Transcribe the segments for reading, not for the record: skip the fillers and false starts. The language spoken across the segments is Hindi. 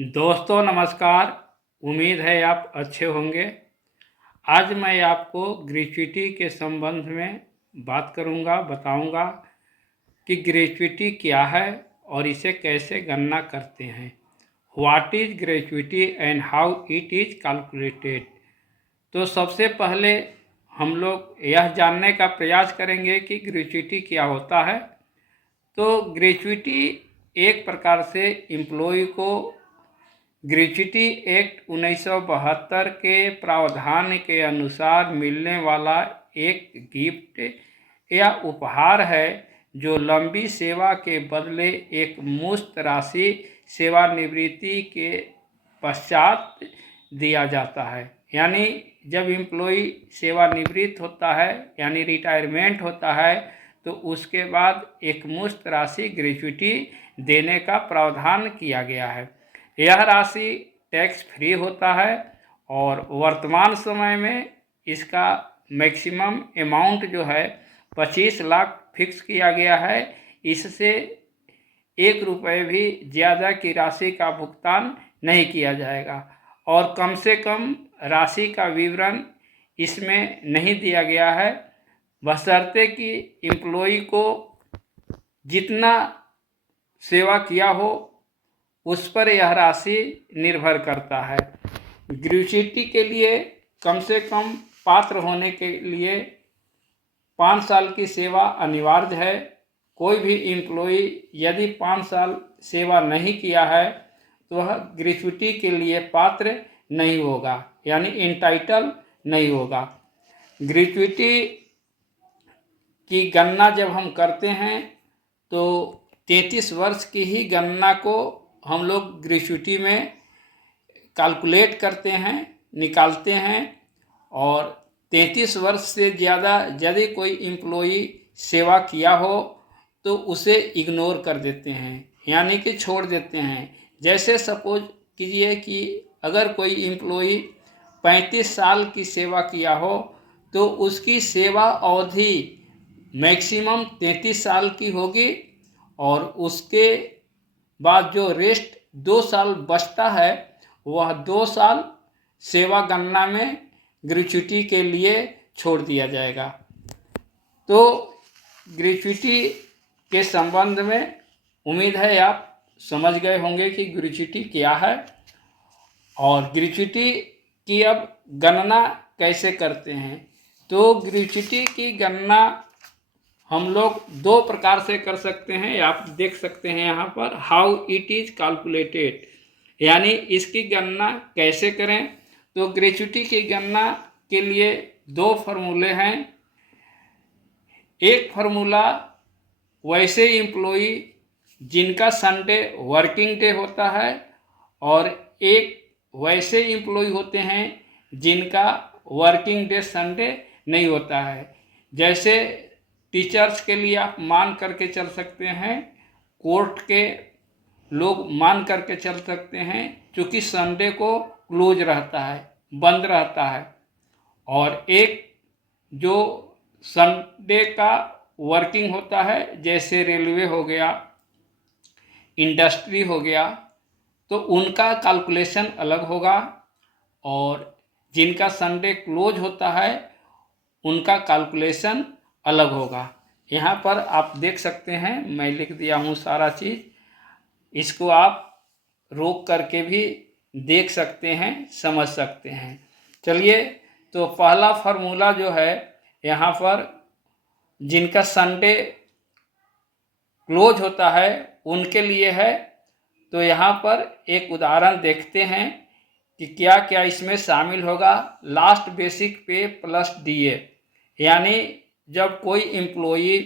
दोस्तों नमस्कार। उम्मीद है आप अच्छे होंगे। आज मैं आपको ग्रेच्युटी के संबंध में बात करूंगा, बताऊंगा कि ग्रेच्युटी क्या है और इसे कैसे गणना करते हैं। What is gratuity and how it is calculated. तो सबसे पहले हम लोग यह जानने का प्रयास करेंगे कि ग्रेच्युटी क्या होता है। तो ग्रेच्युटी एक प्रकार से एम्प्लॉय को ग्रेच्युटी एक्ट 1972 के प्रावधान के अनुसार मिलने वाला एक गिफ्ट या उपहार है जो लंबी सेवा के बदले एक मुश्त राशि सेवानिवृत्ति के पश्चात दिया जाता है। यानी जब एम्प्लॉय सेवानिवृत्त होता है यानी रिटायरमेंट होता है तो उसके बाद एक मुश्त राशि ग्रेच्युटी देने का प्रावधान किया गया है। यह राशि टैक्स फ्री होता है और वर्तमान समय में इसका मैक्सिमम अमाउंट जो है 25 लाख फिक्स किया गया है। इससे 1 रुपये भी ज़्यादा की राशि का भुगतान नहीं किया जाएगा और कम से कम राशि का विवरण इसमें नहीं दिया गया है, बशर्ते कि एम्प्लॉय को जितना सेवा किया हो उस पर यह राशि निर्भर करता है। ग्रेच्युटी के लिए कम से कम पात्र होने के लिए 5 साल की सेवा अनिवार्य है। कोई भी एम्प्लॉय यदि 5 साल सेवा नहीं किया है तो वह ग्रेच्युटी के लिए पात्र नहीं होगा, यानी इंटाइटल नहीं होगा। ग्रेच्युटी की गणना जब हम करते हैं तो 33 वर्ष की ही गणना को हम लोग ग्रेच्युटी में कैलकुलेट करते हैं, निकालते हैं। और 33 वर्ष से ज़्यादा यदि कोई एम्प्लॉय सेवा किया हो तो उसे इग्नोर कर देते हैं, यानी कि छोड़ देते हैं। जैसे सपोज कीजिए कि अगर कोई एम्प्लॉय 35 साल की सेवा किया हो तो उसकी सेवा अवधि मैक्सिमम 33 साल की होगी और उसके बाद जो रेस्ट 2 साल बचता है वह 2 साल सेवा गणना में ग्रेच्युटी के लिए छोड़ दिया जाएगा। तो ग्रेच्युटी के संबंध में उम्मीद है आप समझ गए होंगे कि ग्रेच्युटी क्या है और ग्रेच्युटी की अब गणना कैसे करते हैं। तो ग्रेच्युटी की गणना हम लोग 2 प्रकार से कर सकते हैं। आप देख सकते हैं यहाँ पर हाउ इट इज कैलकुलेटेड, यानी इसकी गणना कैसे करें। तो ग्रेच्युटी की गणना के लिए 2 फार्मूले हैं। एक फार्मूला वैसे एम्प्लॉय जिनका संडे वर्किंग डे होता है और एक वैसे एम्प्लॉय होते हैं जिनका वर्किंग डे संडे नहीं होता है। जैसे टीचर्स के लिए आप मान करके चल सकते हैं, कोर्ट के लोग मान करके चल सकते हैं क्योंकि संडे को क्लोज रहता है, बंद रहता है। और एक जो संडे का वर्किंग होता है जैसे रेलवे हो गया, इंडस्ट्री हो गया, तो उनका कैलकुलेशन अलग होगा और जिनका संडे क्लोज होता है उनका कैलकुलेशन अलग होगा। यहाँ पर आप देख सकते हैं मैं लिख दिया हूँ सारा चीज़, इसको आप रोक करके भी देख सकते हैं, समझ सकते हैं। चलिए, तो पहला फार्मूला जो है यहाँ पर जिनका संडे क्लोज होता है उनके लिए है। तो यहाँ पर एक उदाहरण देखते हैं कि क्या क्या इसमें शामिल होगा। लास्ट बेसिक पे प्लस डीए, यानी जब कोई एम्प्लॉय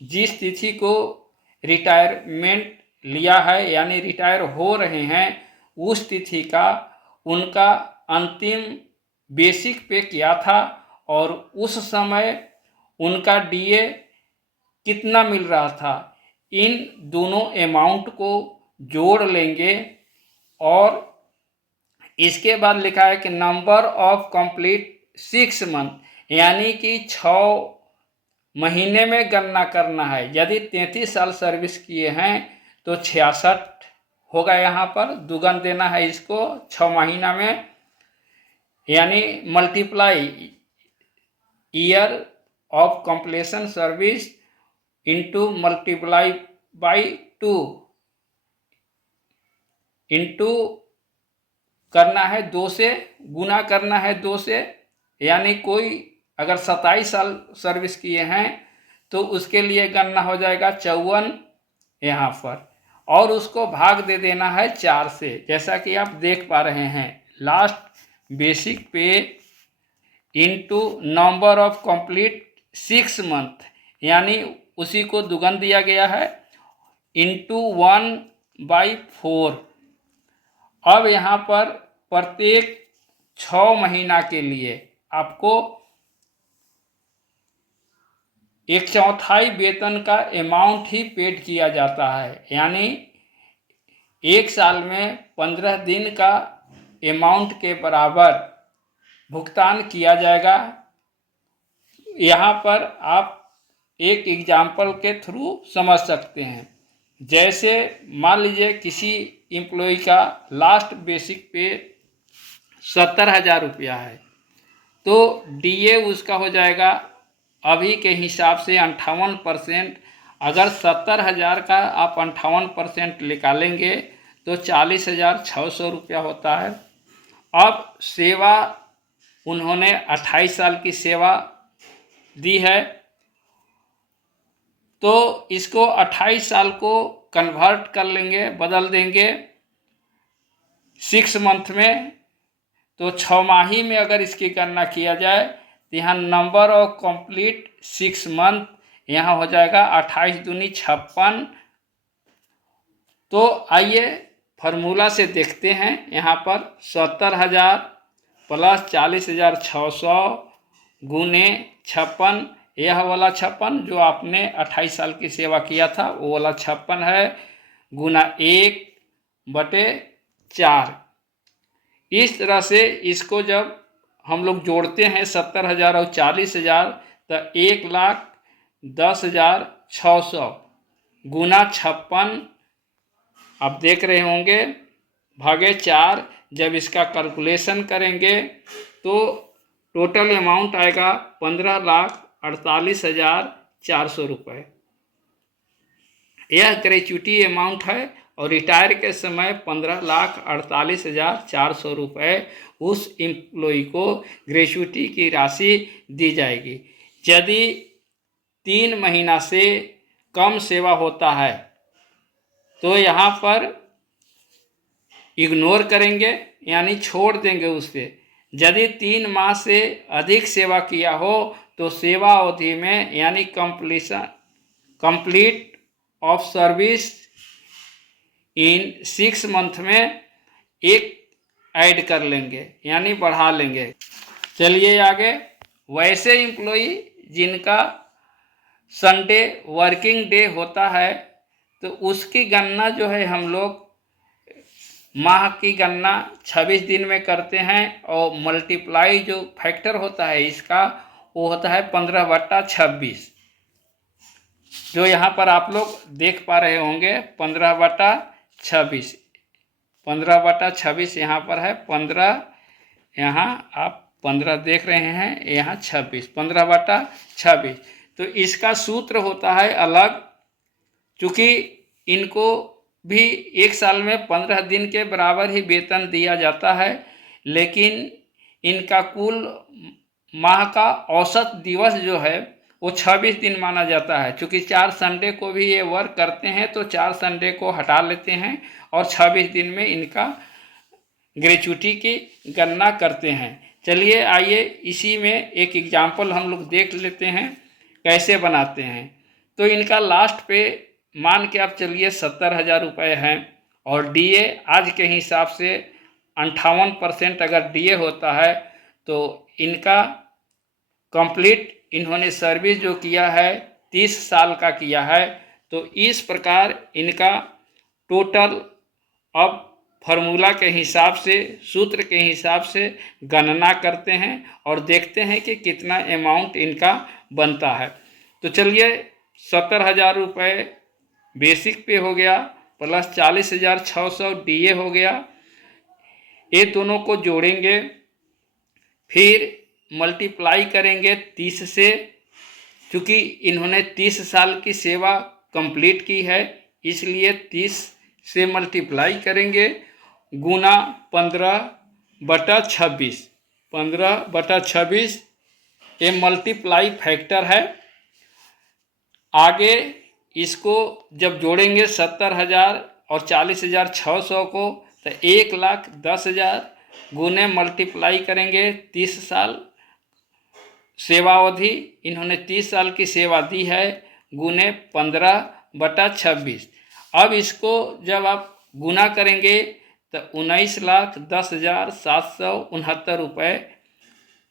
जिस तिथि को रिटायरमेंट लिया है यानी रिटायर हो रहे हैं उस तिथि का उनका अंतिम बेसिक पे क्या था और उस समय उनका डीए कितना मिल रहा था, इन दोनों अमाउंट को जोड़ लेंगे। और इसके बाद लिखा है कि नंबर ऑफ कंप्लीट 6 मंथ, यानी कि 6 महीने में गणना करना है। यदि 33 साल सर्विस किए हैं तो 66 होगा, यहाँ पर दुगन देना है इसको 6 महीना में, यानी multiply year of completion service into multiply by 2 into करना है 2 से, गुना करना है 2 से, यानी कोई अगर 27 साल सर्विस किए हैं तो उसके लिए गणना हो जाएगा 54 यहाँ पर, और उसको भाग दे देना है 4 से। जैसा कि आप देख पा रहे हैं, लास्ट बेसिक पे into number of complete 6 month, यानी उसी को दुगन दिया गया है, इंटू 1/4। अब यहाँ पर प्रत्येक 6 महीना के लिए आपको 1/4 वेतन का अमाउंट ही पेड किया जाता है, यानी 1 साल में 15 दिन का अमाउंट के बराबर भुगतान किया जाएगा। यहाँ पर आप एक एग्जाम्पल के थ्रू समझ सकते हैं। जैसे मान लीजिए किसी एम्प्लॉय का लास्ट बेसिक पे 70,000 रुपया है, तो डीए उसका हो जाएगा अभी के हिसाब से 58%। अगर 70,000 का आप 58% निकालेंगे तो 40,600 रुपया होता है। अब सेवा उन्होंने 28 साल की सेवा दी है, तो इसको 28 साल को कन्वर्ट कर लेंगे, बदल देंगे 6 मंथ में, तो 6 माही में अगर इसकी गणना किया जाए तो यहाँ नंबर ऑफ कंप्लीट 6 मंथ यहाँ हो जाएगा 28 दूनी 56। तो आइए फार्मूला से देखते हैं। यहाँ पर 70,000 प्लस 40,600 गुने 56, यह वाला 56 जो आपने 28 साल की सेवा किया था वो वाला 56 है, गुना 1/4। इस तरह से इसको जब हम लोग जोड़ते हैं 70,000 और 40,000 तो 1,10,600 गुना 56 आप देख रहे होंगे भागे 4। जब इसका कैलकुलेशन करेंगे तो टोटल अमाउंट आएगा 15,48,400 रुपये। यह ग्रेच्युटी अमाउंट है और रिटायर के समय 15,48,400 रुपये उस एम्प्लॉय को ग्रेच्युटी की राशि दी जाएगी। यदि 3 महीना से कम सेवा होता है तो यहाँ पर इग्नोर करेंगे, यानी छोड़ देंगे उससे। यदि 3 माह से अधिक सेवा किया हो तो सेवा अवधि में यानी complete of service in 6 month में एक ऐड कर लेंगे, यानी बढ़ा लेंगे। चलिए आगे। वैसे एम्प्लॉई जिनका संडे वर्किंग डे होता है तो उसकी गणना जो है हम लोग माह की गणना 26 दिन में करते हैं, और मल्टीप्लाई जो फैक्टर होता है इसका वो होता है 15/26, जो यहाँ पर आप लोग देख पा रहे होंगे 15/26। 15/26 यहाँ पर है, 15 यहाँ आप 15 देख रहे हैं, यहाँ 26, 15/26। तो इसका सूत्र होता है अलग, चूँकि इनको भी 1 साल में 15 दिन के बराबर ही वेतन दिया जाता है, लेकिन इनका कुल माह का औसत दिवस जो है वो 26 दिन माना जाता है। चूँकि 4 संडे को भी ये वर्क करते हैं तो 4 संडे को हटा लेते हैं और 26 दिन में इनका ग्रेच्युटी की गणना करते हैं। चलिए आइए इसी में एक एग्जाम्पल हम लोग देख लेते हैं कैसे बनाते हैं। तो इनका लास्ट पे मान के आप चलिए 70,000 रुपये हैं, और डीए आज के हिसाब से 58% अगर डीए होता है तो इनका कंप्लीट इन्होंने सर्विस जो किया है 30 साल का किया है। तो इस प्रकार इनका टोटल अब फार्मूला के हिसाब से, सूत्र के हिसाब से गणना करते हैं और देखते हैं कि कितना अमाउंट इनका बनता है। तो चलिए 70,000 रुपये बेसिक पे हो गया, प्लस 40,600 DA हो गया। ये दोनों को जोड़ेंगे, फिर मल्टीप्लाई करेंगे 30 से, क्योंकि इन्होंने 30 साल की सेवा कंप्लीट की है, इसलिए 30 से मल्टीप्लाई करेंगे, गुना 15/26। 15/26 ये मल्टीप्लाई फैक्टर है। आगे इसको जब जोड़ेंगे 70,000 और 40,600 को, तो 1,10,000 गुने मल्टीप्लाई करेंगे 30 साल सेवावधि, इन्होंने 30 साल की सेवा दी है, गुने 15/26। अब इसको जब आप गुना करेंगे तो 19,10,769 रुपये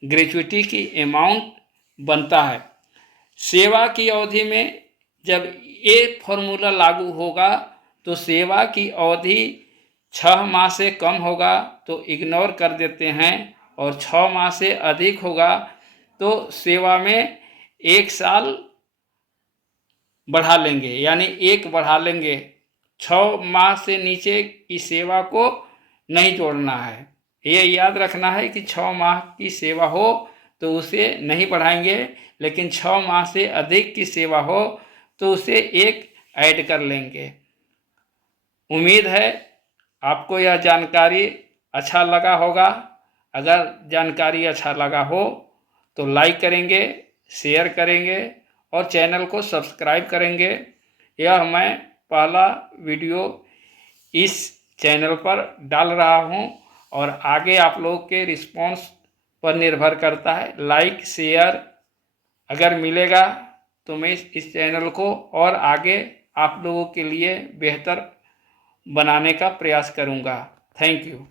ग्रेचुइटी की अमाउंट बनता है। सेवा की अवधि में जब ये फॉर्मूला लागू होगा तो सेवा की अवधि 6 माह से कम होगा तो इग्नोर कर देते हैं, और 6 माह से अधिक होगा तो सेवा में 1 साल बढ़ा लेंगे, यानी 1 बढ़ा लेंगे। 6 माह से नीचे की सेवा को नहीं जोड़ना है, ये याद रखना है कि 6 माह की सेवा हो तो उसे नहीं बढ़ाएंगे, लेकिन 6 माह से अधिक की सेवा हो तो उसे 1 ऐड कर लेंगे। उम्मीद है आपको यह जानकारी अच्छा लगा होगा। अगर जानकारी अच्छा लगा हो तो लाइक करेंगे, शेयर करेंगे और चैनल को सब्सक्राइब करेंगे। यह मैं पहला वीडियो इस चैनल पर डाल रहा हूं और आगे आप लोगों के रिस्पॉन्स पर निर्भर करता है। लाइक शेयर अगर मिलेगा तो मैं इस चैनल को और आगे आप लोगों के लिए बेहतर बनाने का प्रयास करूंगा। Thank you.